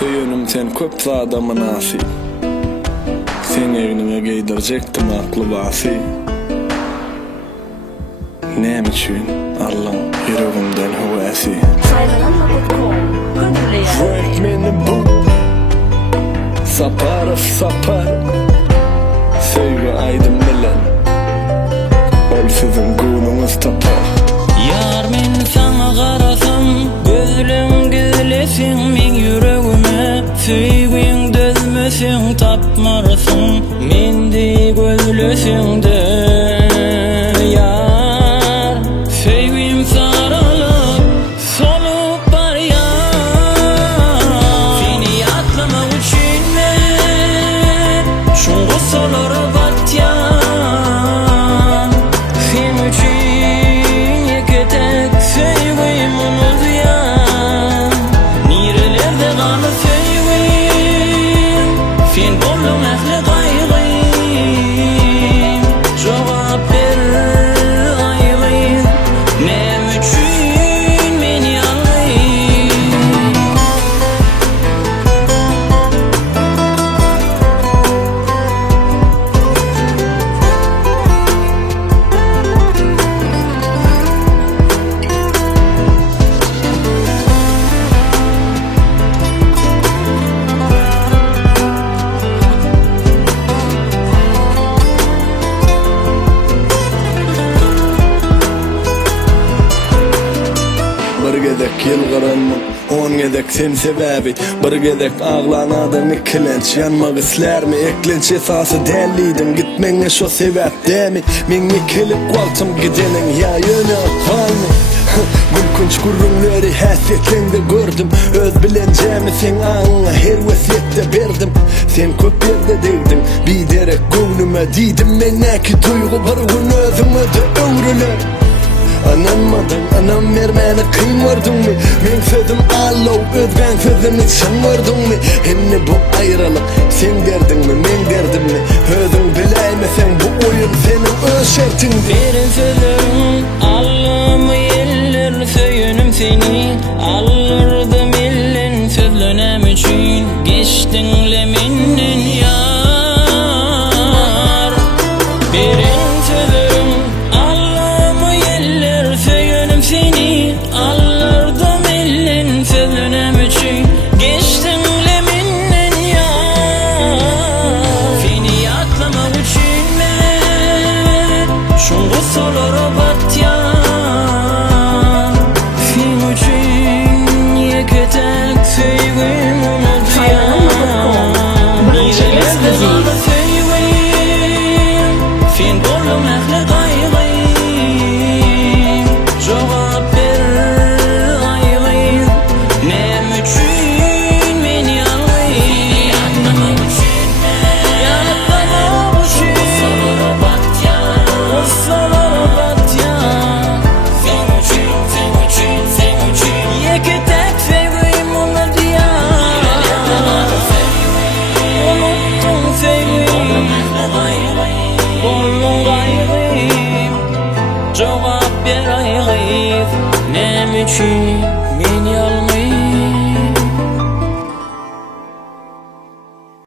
Söyönüm sen köp zadamın asi. Sen egnime geydirjekdim aklı basi. Näme üçin Allah'ım yüregimden hawasi. Frank meni bu sapar Sevgi aydın bilen ol sizin gulunuz tapar. Yar men sana qarasam gözlüm gülesin men yüregime Sevgin dözmesin tapmarsın mendi gözlösüngde yar Sevgim saralıp solup bar yar Seni atlamak üçün men şungu solara batyan Sen üçün yeketek sevgim unutyan Nirelerde kalı sevgim Sen bollum ehli gayrıyım Cevap ver gayrıyım Nem üçün beni anlayın Bir gedek yılgıranmam, 10 gedek sen sebebi. Bir gedek ağlanadan ikilenç, yanmak islermi? Eklenç esası delliydim, gitmenge şo sebep demi. Men ikilip qaltım gidenin ya yöne qalmi. Gülkünç gurrunları hasretlendi gördüm. Öz bilencemi sen ağına her vesiyette berdim. Sen köp yerde deydin, bir derek gönlüme diydim. Men näki duygu bir gün özüme de ömrüler. Ananmadın, anam vermeni kıyım vardın mı? Men sözüm allav, özgen sözünü şan vardın mı? Hemni bu ayrılık, sen derdin mi, men derdim mi? Özün bileyme sen bu oyun senin öz şertin. Verin sözüm, allımı yeller söyünüm seni Allırdım ellen sözlönem üçün Geçtinle minnen yar Verin sözüm, allımı yeller söyünüm seni Allırdım ellen sözlönem üçün Geçtinle minnen yar Seni atlamak üçün men şungu solara batyan Sen üçün yeketek sevgim unutyan Nirelerde kalı sevgim Sen bollum ehli gayrıyım Cevap ver gayrıyım Nem üçün beni anlayın Yatlamak üçün solara batyan Solara batyan Sen üçün yeketek sevgim unutyan Unuttun sevgim Bollum gayrıyım Cevap ver gayrıyım Nem üçün